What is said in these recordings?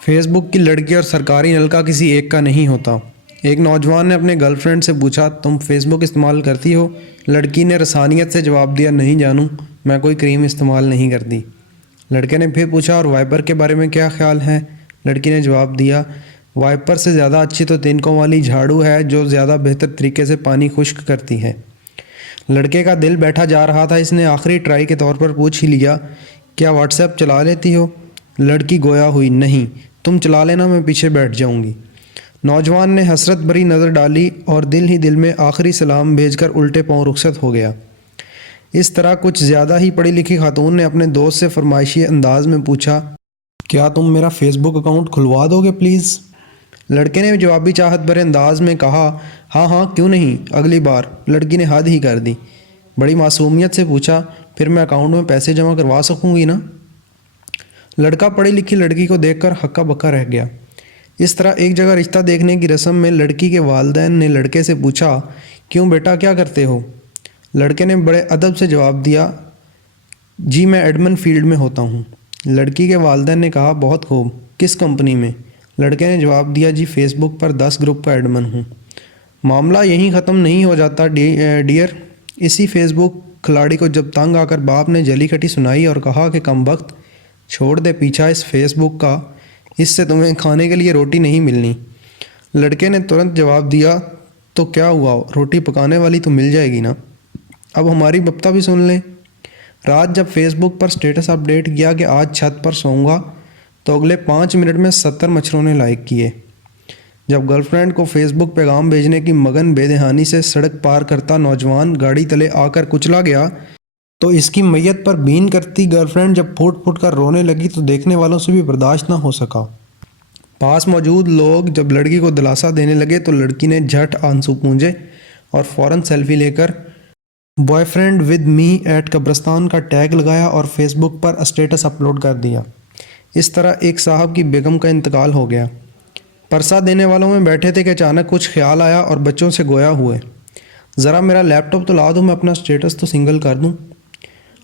Face بک کی لڑکی اور سرکاری نل کا کسی ایک کا نہیں ہوتا۔ ایک نوجوان نے اپنے گرل فرینڈ سے پوچھا، تم فیس بک استعمال کرتی ہو؟ لڑکی نے رسانیت سے جواب دیا، نہیں جانوں، میں کوئی کریم استعمال نہیں کرتی۔ لڑکے نے پھر پوچھا، اور وائپر کے بارے میں کیا خیال ہے؟ لڑکی نے جواب دیا، وائپر سے زیادہ اچھی تو تینکوں والی جھاڑو ہے جو زیادہ بہتر طریقے سے پانی خشک کرتی ہے۔ لڑکے کا دل بیٹھا جا رہا تھا، اس نے آخری ٹرائی کے طور پر پوچھ ہی لیا، کیا واٹس ایپ چلا لیتی ہو؟ لڑکی گویا ہوئی، نہیں، تم چلا لینا، میں پیچھے بیٹھ جاؤں گی۔ نوجوان نے حسرت بھری نظر ڈالی اور دل ہی دل میں آخری سلام بھیج کر الٹے پاؤں رخصت ہو گیا۔ اس طرح کچھ زیادہ ہی پڑھی لکھی خاتون نے اپنے دوست سے فرمائشی انداز میں پوچھا، کیا تم میرا فیس بک اکاؤنٹ کھلوا دو گے پلیز؟ لڑکے نے جوابی چاہت بھرے انداز میں کہا، ہاں ہاں کیوں نہیں، اگلی بار۔ لڑکی نے حد ہی کر دی، بڑی معصومیت سے پوچھا، پھر میں اکاؤنٹ میں پیسے جمع کروا سکوں گی نا؟ لڑکا پڑھی لکھی لڑکی کو دیکھ کر ہکا بکا رہ گیا۔ اس طرح ایک جگہ رشتہ دیکھنے کی رسم میں لڑکی کے والدین نے لڑکے سے پوچھا، کیوں بیٹا کیا کرتے ہو؟ لڑکے نے بڑے ادب سے جواب دیا، جی میں ایڈمن فیلڈ میں ہوتا ہوں۔ لڑکی کے والدین نے کہا، بہت خوب، کس کمپنی میں؟ لڑکے نے جواب دیا، جی فیس بک پر 10 گروپ کا ایڈمن ہوں۔ معاملہ یہیں ختم نہیں ہو جاتا ڈیئر۔ اسی فیس بک کھلاڑی کو جب تنگ آ کر باپ نے جلی کٹی سنائی اور کہا کہ کم وقت چھوڑ دے پیچھا اس فیس بک کا، اس سے تمہیں کھانے کے لیے روٹی نہیں ملنی۔ لڑکے نے ترنت جواب دیا، تو کیا ہوا، روٹی پکانے والی تو مل جائے گی نا۔ اب ہماری بپتا بھی سن لیں۔ رات جب فیس بک پر سٹیٹس اپڈیٹ کیا کہ آج چھت پر سوؤں گا، تو اگلے 5 منٹ میں 70 مچھروں نے لائک کیے۔ جب گرل فرینڈ کو فیس بک پیغام بھیجنے کی مگن بے دہانی سے سڑک پار کرتا نوجوان گاڑی تلے آ کر کچلا گیا، تو اس کی میت پر بین کرتی گرل فرینڈ جب پھوٹ پھوٹ کر رونے لگی تو دیکھنے والوں سے بھی برداشت نہ ہو سکا۔ پاس موجود لوگ جب لڑکی کو دلاسا دینے لگے تو لڑکی نے جھٹ آنسو پونجے اور فوراً سیلفی لے کر boyfriend with me at قبرستان کا ٹیگ لگایا اور فیس بک پر اسٹیٹس اپلوڈ کر دیا۔ اس طرح ایک صاحب کی بیگم کا انتقال ہو گیا۔ پرسہ دینے والوں میں بیٹھے تھے کہ اچانک کچھ خیال آیا اور بچوں سے گویا ہوئے، ذرا میرا لیپ ٹاپ تو لا دو، میں اپنا اسٹیٹس تو سنگل کر دوں۔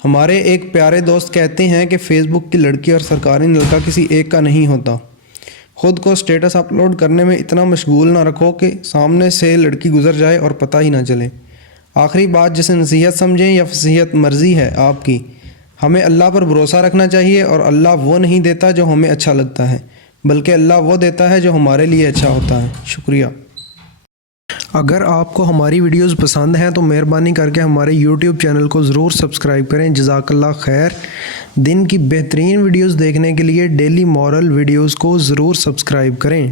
ہمارے ایک پیارے دوست کہتے ہیں کہ فیس بک کی لڑکی اور سرکاری لڑکا کسی ایک کا نہیں ہوتا۔ خود کو اسٹیٹس اپلوڈ کرنے میں اتنا مشغول نہ رکھو کہ سامنے سے لڑکی گزر جائے اور پتہ ہی نہ چلے۔ آخری بات، جسے نصیحت سمجھیں یا فضیحت مرضی ہے آپ کی، ہمیں اللہ پر بھروسہ رکھنا چاہیے، اور اللہ وہ نہیں دیتا جو ہمیں اچھا لگتا ہے، بلکہ اللہ وہ دیتا ہے جو ہمارے لیے اچھا ہوتا ہے۔ شکریہ۔ اگر آپ کو ہماری ویڈیوز پسند ہیں تو مہربانی کر کے ہمارے یوٹیوب چینل کو ضرور سبسکرائب کریں۔ جزاک اللہ خیر۔ دن کی بہترین ویڈیوز دیکھنے کے لیے ڈیلی مورل ویڈیوز کو ضرور سبسکرائب کریں۔